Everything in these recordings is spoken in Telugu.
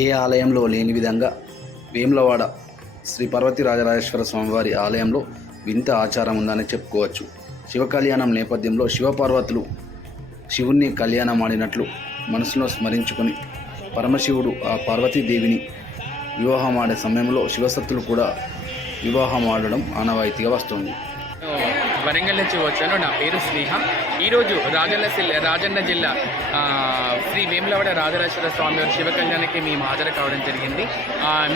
ఏ ఆలయంలో లేని విధంగా వేములవాడ శ్రీ పర్వతి రాజరాజేశ్వర స్వామివారి ఆలయంలో వింత ఆచారం ఉందని చెప్పుకోవచ్చు. శివ కళ్యాణం నేపథ్యంలో శివపార్వతులు శివుణ్ణి కళ్యాణం ఆడినట్లు మనసులో స్మరించుకొని పరమశివుడు ఆ పార్వతీదేవిని వివాహం ఆడే సమయంలో శివశక్తులు కూడా వివాహం ఆడడం ఆనవాయితీగా వస్తుంది. వరంగల్ నుంచి వచ్చాను. నా పేరు స్నేహ. ఈరోజు రాజన్న రాజన్న జిల్లా శ్రీ వేములవాడ రాజరాజేశ్వర స్వామి వారి శివ కళ్యాణానికి మేము హాజరు కావడం జరిగింది.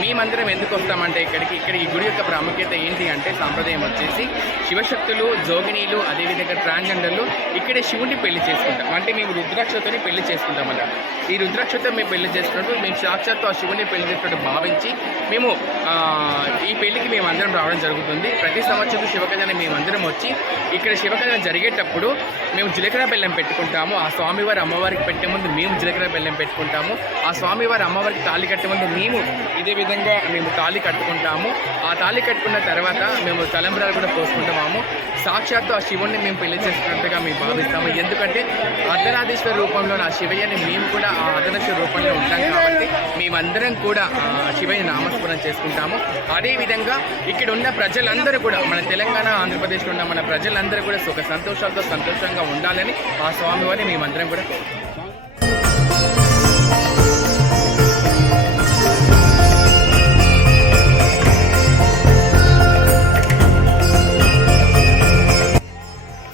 మేమందరం ఎందుకు వస్తామంటే ఇక్కడికి ఇక్కడ ఈ గుడి యొక్క ప్రాముఖ్యత ఏంటి అంటే సాంప్రదాయం వచ్చేసి శివశక్తులు జోగినీలు అదేవిధంగా ట్రాన్స్జెండర్లు ఇక్కడే శివుడిని పెళ్ళి చేసుకుంటాం. అంటే మేము రుద్రాక్షతోని పెళ్ళి చేసుకుంటాం అలా ఈ రుద్రాక్షతో మేము పెళ్ళి చేసుకున్నప్పుడు మేము సాక్షాత్తు ఆ శివుని పెళ్ళి చేసుకున్నట్టు భావించి మేము ఈ పెళ్ళికి మేము అందరం రావడం జరుగుతుంది. ప్రతి సంవత్సరం శివ కళ్యాణం మేమందరం వచ్చి ఇక్కడ శివకళ్యాణం జరిగేటప్పుడు మేము జీలకర్ర బెల్లం పెట్టుకుంటాము. ఆ స్వామివారి అమ్మవారికి పెట్టే ముందు మేము జీలకర్ర బెల్లం పెట్టుకుంటాము. ఆ స్వామివారి అమ్మవారికి తాళి కట్టే ముందు మేము ఇదే విధంగా మేము తాళి కట్టుకుంటాము. ఆ తాళి కట్టుకున్న తర్వాత మేము తలంబరాలు కూడా పోసుకుంటాము. సాక్షాత్తు ఆ శివుణ్ణి మేము పెళ్ళి చేసుకున్నట్టుగా మేము భావిస్తాము. ఎందుకంటే అర్ధనాథేశ్వర రూపంలో నా శివయ్యని మేము కూడా ఆ అర్ధనాశ్వర రూపంలో ఉంటాం కాబట్టి మేమందరం కూడా ఆ శివయ్య నామస్మరణ చేసుకుంటాము. అదేవిధంగా ఇక్కడ ఉన్న ప్రజలందరూ కూడా మన తెలంగాణ ఆంధ్రప్రదేశ్లో ఉన్న మన ప్రజలందరూ కూడా సుఖ సంతోషాలతో సంతోషంగా ఉండాలని ఆ స్వామివారిని మేమందరం కూడా కోరుకుంటాం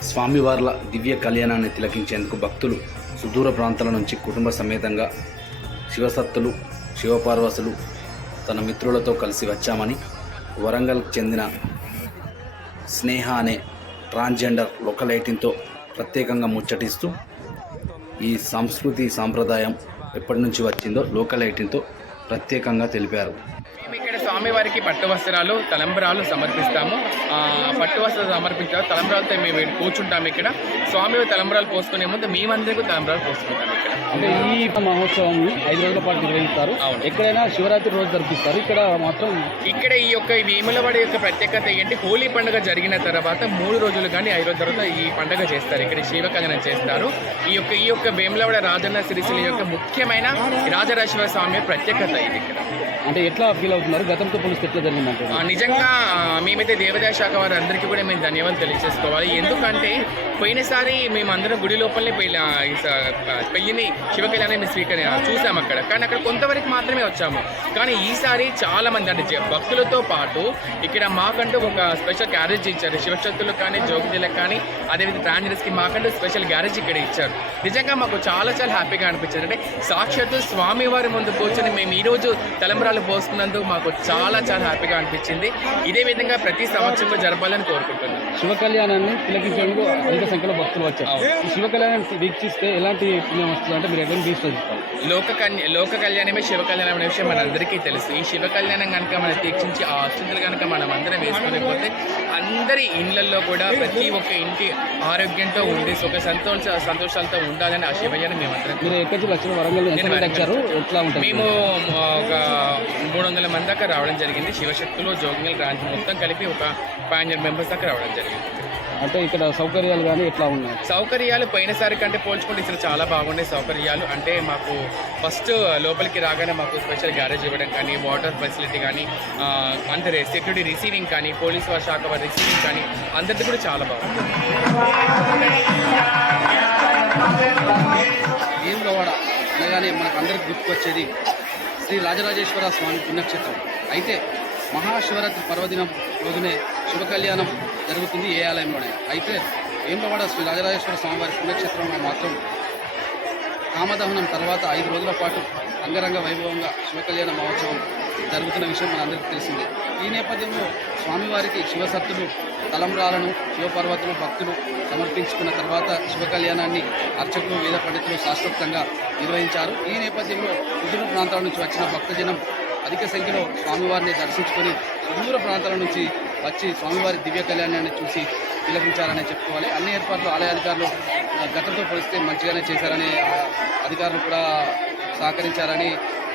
స్వామివార్ల దివ్య కళ్యాణాన్ని తిలకించేందుకు భక్తులు సుదూర ప్రాంతాల నుంచి కుటుంబ సమేతంగా శివసత్తులు శివపార్వసులు తన మిత్రులతో కలిసి వచ్చామని వరంగల్కు చెందిన స్నేహ అనే ట్రాన్స్జెండర్ లొకలైటింగ్తో ప్రత్యేకంగా ముచ్చటిస్తూ ఈ సంస్కృతి సాంప్రదాయం ఎప్పటి నుంచి వచ్చిందో లోకలైటింగ్తో ప్రత్యేకంగా తెలిపారు. స్వామివారికి పట్టు వస్త్రాలు తలంబరాలు సమర్పిస్తాము. పట్టు వస్త్రాలు సమర్పించారు. తలంబరాలతో మేము కూర్చుంటాము ఇక్కడ. స్వామివారి తలంబరాలు పోసుకునే ముందు మేమందరికీ తలంబరాలు పోసుకుంటాం ఇక్కడ. అంటే ఈ మహోత్సవం ఐదు రోజుల పాటు నిర్వహిస్తారు. ఎక్కడైనా శివరాత్రి రోజు జరిపిస్తారు ఇక్కడ మాత్రం ఇక్కడ ఈ యొక్క వేములవాడ యొక్క ప్రత్యేకత ఏంటి? హోలీ పండుగ జరిగిన తర్వాత మూడు రోజులు కానీ ఐదు రోజుల తర్వాత ఈ పండుగ చేస్తారు. ఇక్కడ శివ కళ్యాణం చేస్తారు. ఈ యొక్క ఈ యొక్క వేములవాడ రాజన్న సిరిసిల యొక్క ముఖ్యమైన రాజరాజేశ్వర స్వామి ప్రత్యేకత ఇది ఇక్కడ. అంటే ఎట్లా ఫీల్ అవుతున్నారు? గతంతో పోలిస్తే ఎట్లా జరిగిందంటే నిజంగా మేమైతే దేవాదాయ శాఖ వారు అందరికీ కూడా మేము ధన్యవాదాలు తెలియజేసుకోవాలి. ఎందుకంటే పోయినసారి మేము అందరం గుడి లోపలనే పెళ్ళి పెళ్ళిని శివ కళ్యాణాన్ని స్వీకరి ఆ, చూసాము అక్కడ. కానీ అక్కడ కొంతవరకు మాత్రమే వచ్చాము. కానీ ఈసారి చాలా మంది అంటే భక్తులతో పాటు ఇక్కడ మాకంటూ ఒక స్పెషల్ గ్యారేజ్ ఇచ్చారు. శివశక్తులకు కానీ జోగిలకు కానీ అదేవిధంగా ట్రాన్జర్స్కి మాకంటూ స్పెషల్ గ్యారేజ్ ఇక్కడ ఇచ్చారు. నిజంగా మాకు చాలా చాలా హ్యాపీగా అనిపించింది. అంటే సాక్షాత్తు స్వామివారి ముందు కూర్చొని మేము ఈరోజు తలంబరాలు పోస్తున్నందుకు మాకు చాలా చాలా హ్యాపీగా అనిపించింది. ఇదే విధంగా ప్రతి సంవత్సరంలో జరపాలని కోరుకుంటున్నాను. శివ కళ్యాణాన్ని తిలకించేందుకు అధిక సంఖ్యలో భక్తులు వచ్చారు. శివ కళ్యాణాన్ని వీక్షిస్తే ఎలాంటి పుణ్యం వస్తుంది అంటే మీరు ఎటువంటి తీసుకొస్తారు లోక కన్య లోక కళ్యాణమే శివ కళ్యాణం అనే విషయం మనందరికీ తెలుసు. ఈ శివ కళ్యాణం కనుక మనం తీక్షించి ఆ అక్షంతలు కనుక మనం అందరం వేసుకునిపోతే అందరి ఇండ్లలో కూడా ప్రతి ఒక్క ఇంటి ఆరోగ్యంతో ఉండి సుఖ సంతోష సంతోషాలతో ఉండాలని ఆ శివయ్యని ఎట్లా ఉంటుంది? మేము ఒక మూడు వందల మంది దాకా రావడం జరిగింది. శివశక్తులు జోగినల్ రాంచి మొత్తం కలిపి ఒక ఫైవ్ హండ్రెడ్ మెంబర్స్ దాకా రావడం జరిగింది. అంటే ఇక్కడ సౌకర్యాలు కానీ ఎట్లా ఉన్నాయి? సౌకర్యాలు పోయినసారి కంటే పోల్చుకుంటే ఇక్కడ చాలా బాగుండే సౌకర్యాలు. అంటే మాకు ఫస్ట్ లోపలికి రాగానే మాకు స్పెషల్ గ్యారేజ్ ఇవ్వడం కానీ వాటర్ ఫెసిలిటీ కానీ అంటే సెక్యూరిటీ రిసీవింగ్ కానీ పోలీస్ వారి శాఖ వారి రిసీవింగ్ కానీ అందరిది కూడా చాలా బాగుంది. వేములవాడ అనగానే మనకు అందరికి గుర్తుకొచ్చేది శ్రీ రాజరాజేశ్వర స్వామి పుణ్యక్షేత్రం. అయితే మహాశివరాత్రి పర్వదినం రోజునే శుభ కళ్యాణం జరుగుతుంది ఏ ఆలయంలోనే. అయితే వేములవాడ శ్రీ రాజరాజేశ్వర స్వామి వారి పుణ్యక్షేత్రంలో మాత్రం కామదహనం తర్వాత ఐదు రోజుల పాటు అంగరంగ వైభవంగా శివ కళ్యాణ మహోత్సవం జరుగుతున్న విషయం మనందరికీ తెలిసిందే. ఈ నేపథ్యంలో స్వామివారికి శివసత్తులు తలంబ్రాలను శివపర్వతులు భక్తులు సమర్పించుకున్న తర్వాత శివ కళ్యాణాన్ని అర్చకులు వేద పండితులు శాస్త్రోక్తంగా నిర్వహించారు. ఈ నేపథ్యంలో సుదూర ప్రాంతాల నుంచి వచ్చిన భక్తజనం అధిక సంఖ్యలో స్వామివారిని దర్శించుకొని సుదూర ప్రాంతాల నుంచి వచ్చి స్వామివారి దివ్య కళ్యాణాన్ని చూసి తిలకించారనే చెప్పుకోవాలి. అన్ని ఏర్పాట్లు ఆలయ అధికారులు గతంతో పోలిస్తే మంచిగానే చేశారని అధికారులు కూడా సహకరించారని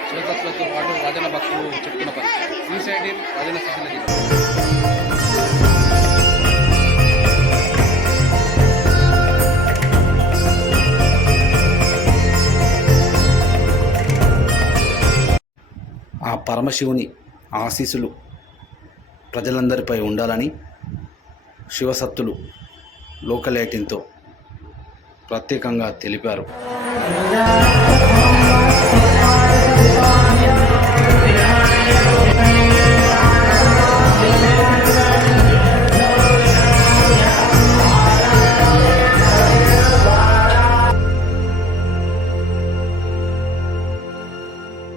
శివతత్వతో పాటు రాజన్న భక్తులు చెప్తున్న పరిస్థితి ఈ సైడ్ రాజన్న సిద్ధిల జిల్లా ఆ పరమశివుని ఆశీస్సులు ప్రజలందరిపై ఉండాలని శివసత్తులు లోకల్ ఎయిటీన్తో ప్రత్యేకంగా తెలిపారు.